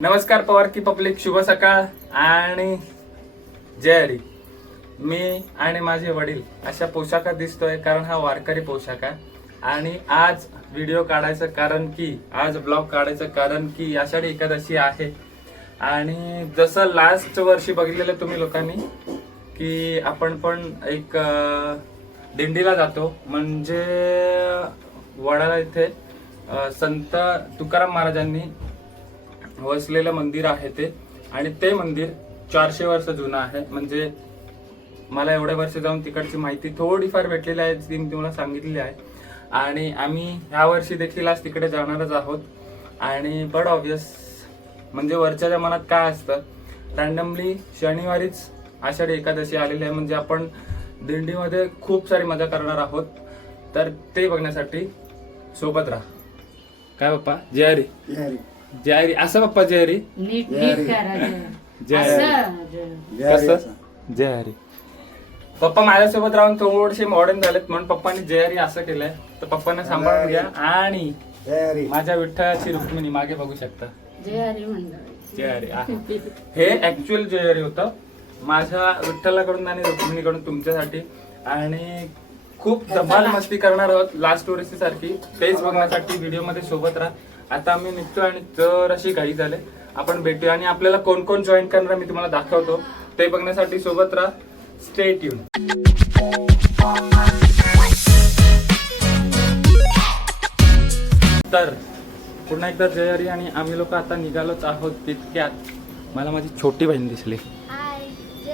नमस्कार पवार की पब्लिक, शुभ सकाळ आणि जय हरी. मी आणि माझे वडील अशा पोशाखात दिसतोय कारण हा वारकरी पोशाख आहे. आणि आज व्हिडिओ काढायचं कारण की आज ब्लॉग काढायचं कारण की आषाढी एकादशी आहे. आणि जसं लास्ट वर्षी बघितलेलं तुम्ही लोकांनी की आपण पण एक दिंडीला जातो, म्हणजे वडाळा इथे संत तुकाराम महाराजांनी वसलेलं मंदिर आहे ते. आणि ते मंदिर 400 वर्ष जुनं आहे. म्हणजे मला एवढ्या वर्ष जाऊन तिकडची माहिती थोडीफार भेटलेली आहे, ती मी तुम्हाला सांगितलेली आहे. आणि आम्ही ह्या वर्षी देखील आज तिकडे जाणारच आहोत. आणि बट ऑब्वियस म्हणजे वरच्या मनात काय असतं, रँडमली शनिवारीच आषाढी एकादशी आलेली आहे, म्हणजे आपण दिंडीमध्ये खूप सारी मजा करणार आहोत. तर ते बघण्यासाठी सोबत राहा. काय पप्पा, जय हरी. जय हरी असं पप्पा, जय हरी. नीट नीट करा कसं जय हरी. पप्पा माझ्यासोबत राहून थोडेसे मॉडर्न झालेत म्हणून पप्पानी जय हरी असं केलंय. तर पप्पांना सांभाळून घ्या. आणि माझ्या विठ्ठलाची रुक्मिणी मागे बघू शकता. जय हरी मंडळ. जय हरी. हे ऍक्च्युअल जय हरी होतं माझ्या विठ्ठलाकडून आणि रुक्मिणीकडून तुमच्यासाठी. आणि खूप धमाल मस्ती करणार आहोत लास्ट वर्षी सारखी. तेच बघण्यासाठी व्हिडिओ मध्ये सोबत राहा. आता आम्ही निघतो आणि तर अशी घाई झाले, आपण भेटूया. आणि आपल्याला कोण कोण जॉईन करणार मी तुम्हाला दाखवतो. ते बघण्यासाठी सोबत राहा. Stay tune. तर पुन्हा एकदा जय हरी. आणि आम्ही लोक आता निघालोच आहोत. तितक्यात मला माझी छोटी बहीण दिसली.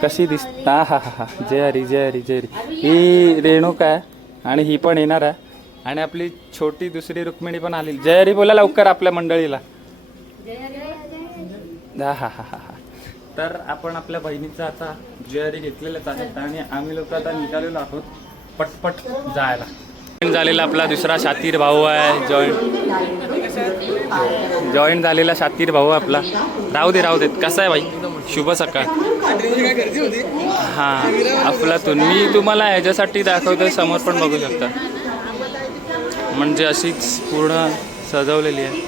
कशी दिसता? हा हा हा. जय हरी जय हरी जय हरी. ही रेणुका आहे आणि ही पण येणार आहे. आणि आपली छोटी दुसरी रुक्मिणी पण आली. जय हरी बोला लवकर आपल्या मंडळीला. हा हा हा हा. तर आपण आपल्या बहिणीचा आता जय हरी घेतलेलंच आहे. आणि आम्ही लोक आता निघालेलो आहोत पटपट जायला. झालेला आपला दुसरा शातीर भाऊ आहे. जॉईन झालेला शातीर भाऊ आपला. राहू देत. कसा आहे भाई? शुभ सकाळ. हां आपला मी तुम्हाला ह्याच्यासाठी दाखवतो, समोर पण बघू शकता. म्हणजे अशीच पूर्ण सजवलेली आहे.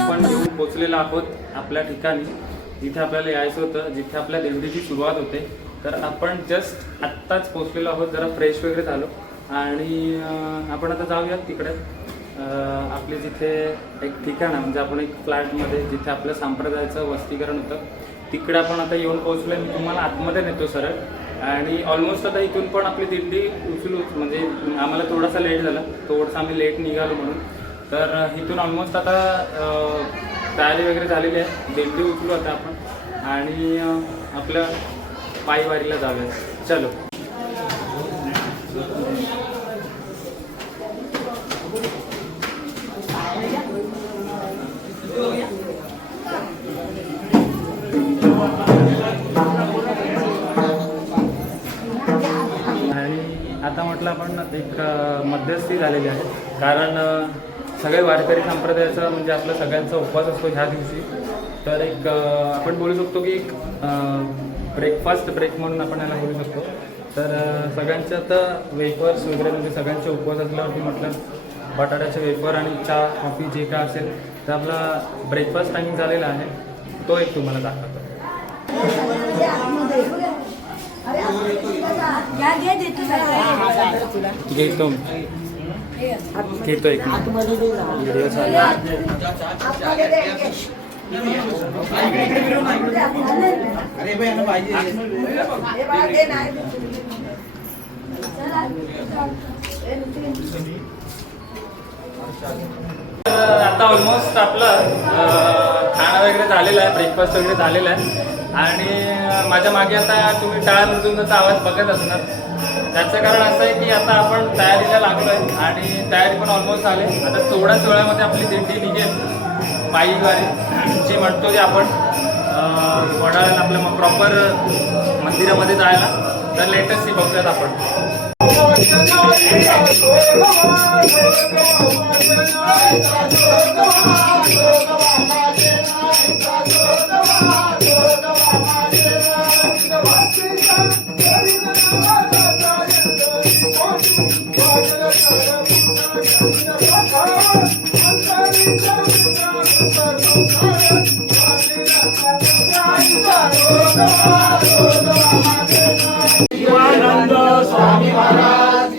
आपण पोचलेलो आहोत आपल्या ठिकाणी जिथे आपल्याला यायचं होतं, जिथे आपल्या दिंडीची सुरुवात होते. तर आपण जस्ट आत्ताच पोचलेलो आहोत. जरा फ्रेश वगैरे झालो आणि आपण आता जाऊयात तिकडे. आपले जिथे एक ठिकाण आहे, म्हणजे आपण एक फ्लॅटमध्ये जिथे आपल्या संप्रदायाचं वस्तीकरण होतं तिकडे आपण आता येऊन पोहोचलो. मी तुम्हाला आतमध्ये नेतो सरळ. आणि ऑलमोस्ट आता इथून पण आपली दिंडी उचलू, म्हणजे आम्हाला थोडासा लेट झाला, थोडंसं आम्ही लेट निघालो म्हणून. तर इथून ऑलमोस्ट आता तयारी वगैरे झालेली आहे. दिंडी उचलू आता आपण आणि आपल्या पायवारीला जाऊया. चलो. आता म्हटलं आपण एक मध्यस्थी झालेली आहे, कारण सगळे वारकरी संप्रदायाचा म्हणजे आपला सगळ्यांचा उपवास असतो ह्या दिवशी. तर एक आपण बोलू शकतो की एक ब्रेकफास्ट ब्रेक म्हणून आपण याला बोलू शकतो. तर सगळ्यांचे आता वेफर्स वगैरे, म्हणजे सगळ्यांचे उपवास असल्यावरती म्हटलं बटाट्याचे वेफर आणि चहा कॉफी जे काय असेल तर आपला ब्रेकफास्ट टायमिंग झालेला आहे. तो एक तुम्हाला दाखवतो. घेतो एक व्हिडिओ चालू. आता ऑलमोस्ट आपलं खाणं वगैरे झालेलं आहे, ब्रेकफास्ट वगैरे झालेला आहे. आणि माझ्या मागे आता तुम्ही टाळ्या मृदुंगाचा आवाज बघत असणार. त्याचं कारण असं आहे की आता आपण तयारीला लागलो आहे आणि तयारी पण ऑलमोस्ट झाली. आता थोड्याच वेळामध्ये आपली दिंडी निघेल पायीद्वारे, जे म्हणतो की आपण वडाळ्याला आपल्या मग प्रॉपर मंदिरामध्ये जायला. तर लेटेस्ट ती बघूयात आपण. Thank you. शिवानंद स्वामी महाराज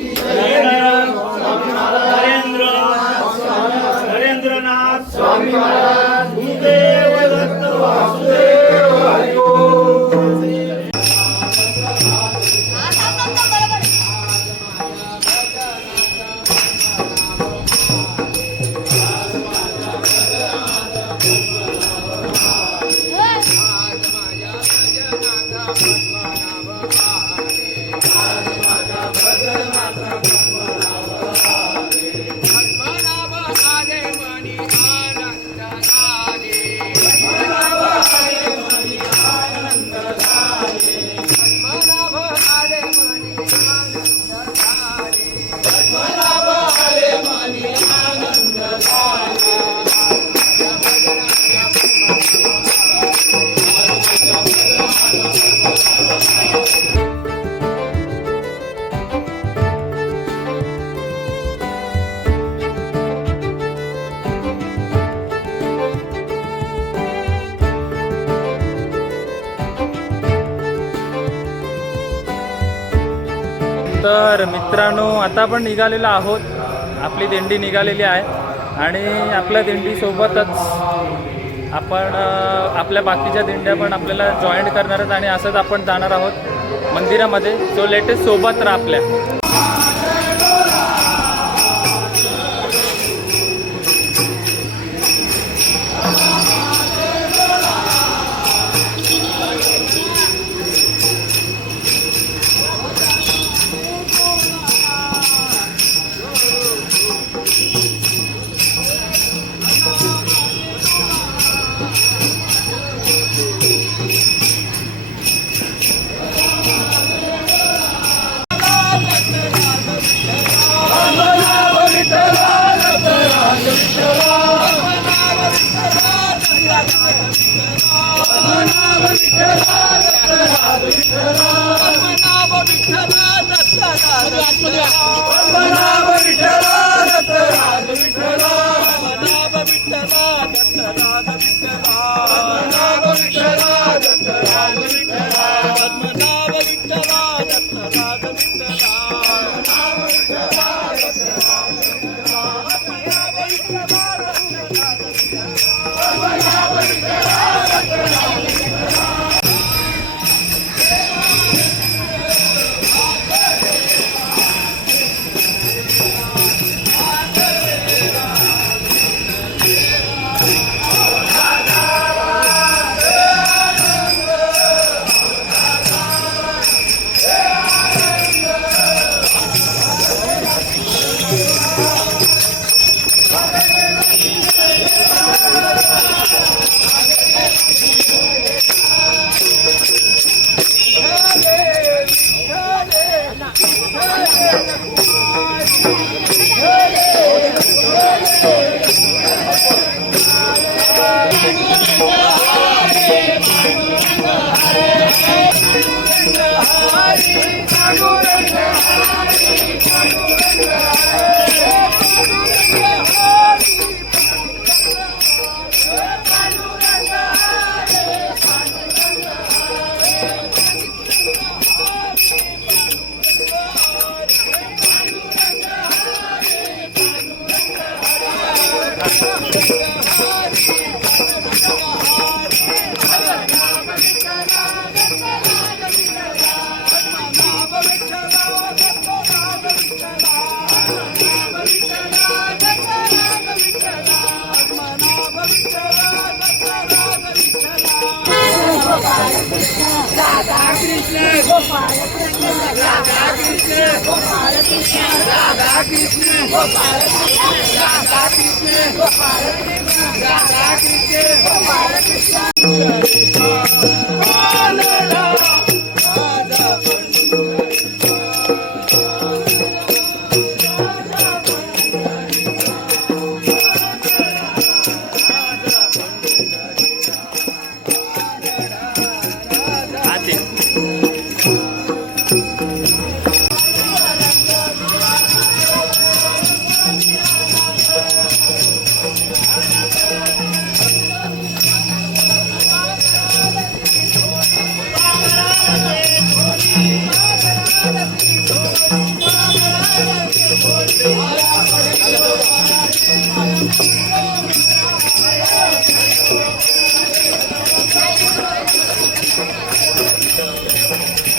नरेंद्रनाथ स्वामी महाराज गुरुदेव दत्त वासुदेव हरि ओम. तर मित्रांनो, आता आपण निघालेलो आहोत. आपली दिंडी निघालेली आहे आणि आपल्या दिंडीसोबतच आपण आपल्या बाकीच्या दिंड्या पण आपल्याला जॉईन करणार आहेत आणि असंच आपण जाणार आहोत मंदिरामध्ये. सो लेटेस्ट सोबत राहा आपल्या.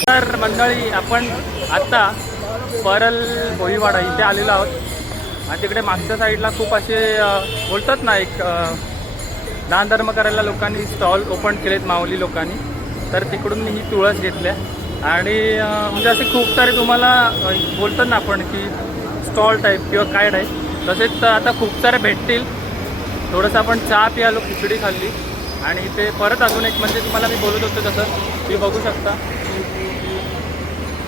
तर मंडळी आपण आत्ता परल भोईवाडा इथे आलेलो आहोत आणि तिकडे मागच्या साईडला खूप असे बोलतात ना एक दान धर्म करायला लोकांनी स्टॉल ओपन केलेत माऊली लोकांनी. तर तिकडून मी ही तुळस घेतल्या आणि म्हणजे असे खूप सारे तुम्हाला बोलतात ना आपण की स्टॉल टाईप किंवा काय टाईप तसेच आता खूप सारे भेटतील. थोडंसं आपण चहा प्यालो, खिचडी खाल्ली आणि इथे परत अजून एक म्हणजे तुम्हाला मी बोलत होतो तसं तुम्ही बघू शकता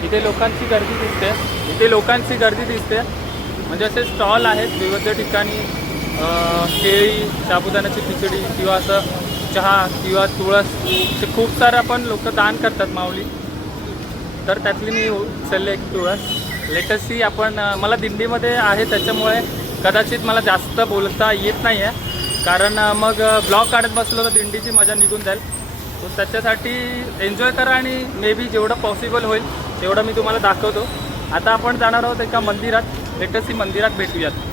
इथे लोकांची गर्दी दिसते. म्हणजे असे स्टॉल आहेत विविध ठिकाणी केळी, साबुदाण्याची खिचडी किंवा असं चहा किंवा तुळस असे खूप सारे आपण लोक दान करतात माऊली. तर त्यातली मी उचलले एक तुळस. लेटेस्टली आपण मला दिंडीमध्ये आहे त्याच्यामुळे कदाचित मला जास्त बोलता येत नाही आहे कारण मग ब्लॉग काढत बसलो तर दिंडीची मजा निघून जाईल. तर त्याच्यासाठी एन्जॉय करा आणि मे बी जेवढं पॉसिबल होईल तेवढं मी तुम्हाला दाखवतो. आता आपण जाणार आहोत एका मंदिरात, लेटेस्टली मंदिरात भेटूयात.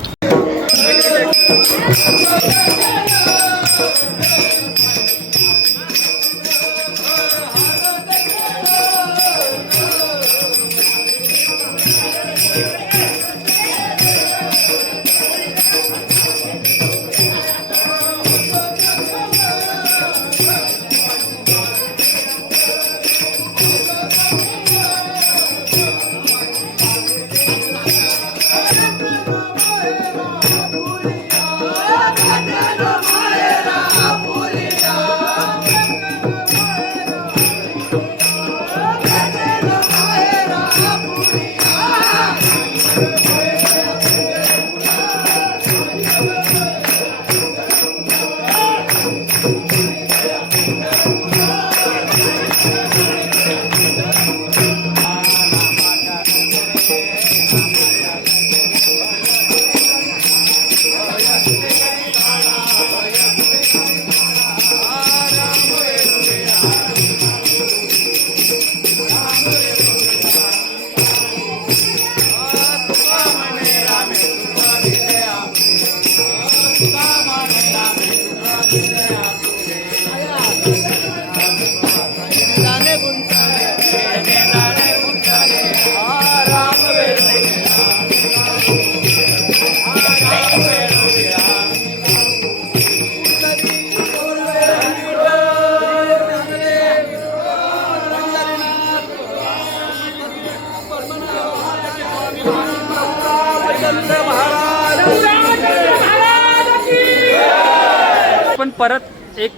आपण परत एक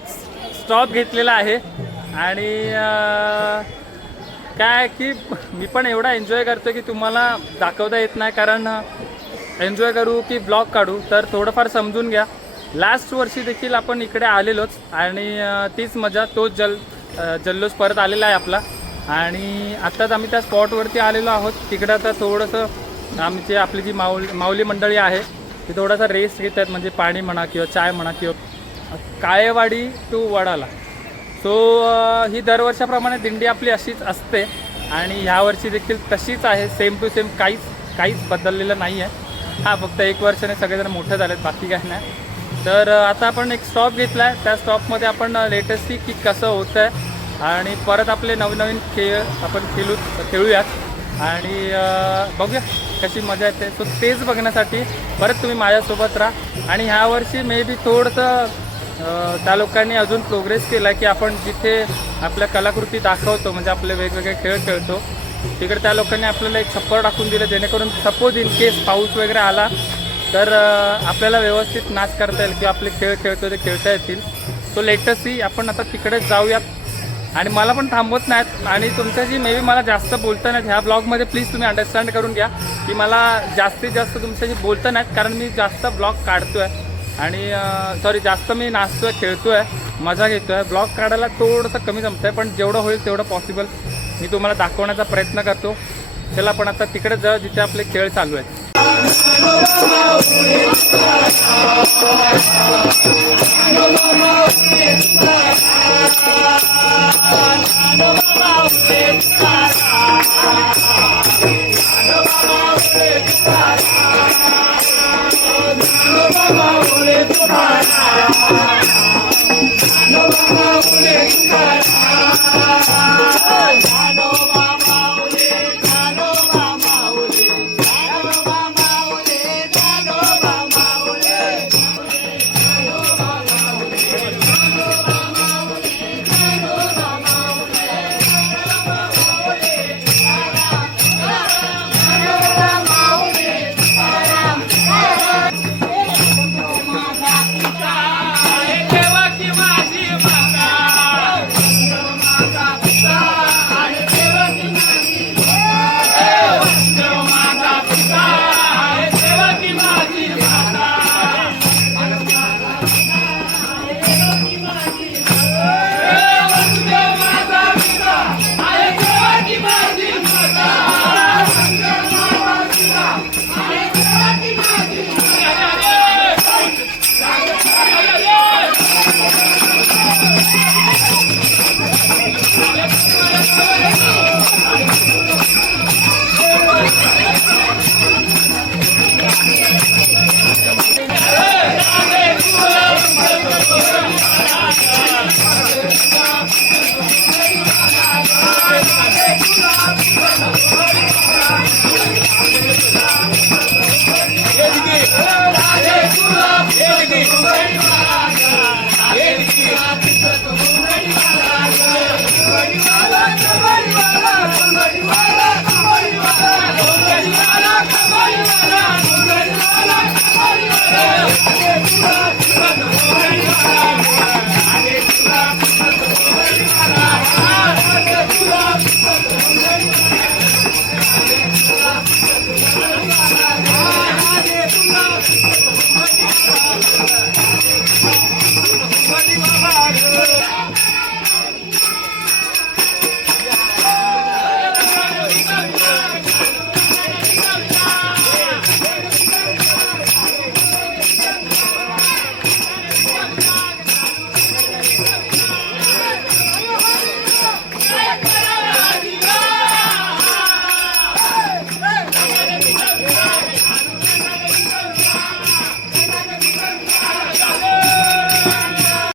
स्टॉप घेतलेला आहे आणि काय की मी पण एवढा एन्जॉय करतो की तुम्हाला दाखवता येत नाही कारण एन्जॉय करू की ब्लॉग काढू तर थोडंफार समजून घ्या. लास्ट वर्षी देखील आपण इकडे आलेलोच आणि तीच मजा तोच जल्लोष परत आलेला आहे आपला. आणि आत्ताच आम्ही त्या स्पॉटवरती आलेलो आहोत. तिकडं आता थोडंसं आमची आपली जी माऊली मंडळी आहे ती थोडासा रेस्ट घेत आहेत म्हणजे पाणी म्हणा किंवा चाय म्हणा किंवा काळेवाडी टू वडाला. सो ही दरवर्षाप्रमाणे दिंडी आपली अशीच असते आणि ह्यावर्षी देखील तशीच आहे. सेम टू सेम काहीच बदललेलं नाही आहे. हां फक्त एक वर्षाने सगळेजण मोठे झालेत बाकी काही नाही. तर आता आपण एक स्टॉप घेतला आहे. त्या स्टॉपमध्ये आपण लेटेस्टली की कसं होतं आहे आणि परत आपले नवीन खेळ आपण खेळूयात आणि बघूया कशी मजा येते. सो तेच बघण्यासाठी परत तुम्ही माझ्यासोबत राहा. आणि ह्यावर्षी मे बी थोडंसं त्या लोकांनी अजून प्रोग्रेस केला की आपण जिथे आपल्या कलाकृती दाखवतो म्हणजे आपले वेगवेगळे खेळ खेळतो तिकडे त्या लोकांनी आपल्याला एक छप्पर टाकून दिलं जेणेकरून सपोज इन केस पाऊस वगैरे आला तर आपल्याला व्यवस्थित नाच करता येईल किंवा आपले खेळ खेळतो ते खेळता येतील. सो लेटेस्टली आपण आता तिकडेच जाऊयात आणि मला पण थांबवत नाहीत आणि तुमच्याशी मे बी मला जास्त बोलता नाहीत ह्या ब्लॉगमध्ये. प्लीज तुम्ही अंडरस्टँड करून घ्या की मला जास्तीत जास्त तुमच्याशी बोलता नाहीत कारण मी जास्त ब्लॉग काढतो आहे आणि जास्त मी नाचतो आहे, खेळतो आहे, मजा घेतो आहे. ब्लॉग काढायला थोडंसं कमी जमतं आहे पण जेवढं होईल तेवढं पॉसिबल मी तुम्हाला दाखवण्याचा प्रयत्न करतो. चला आपण आता तिकडे जाऊ जिथे आपले खेळ चालू आहेत. ज्ञानोबा माऊली तुकाराम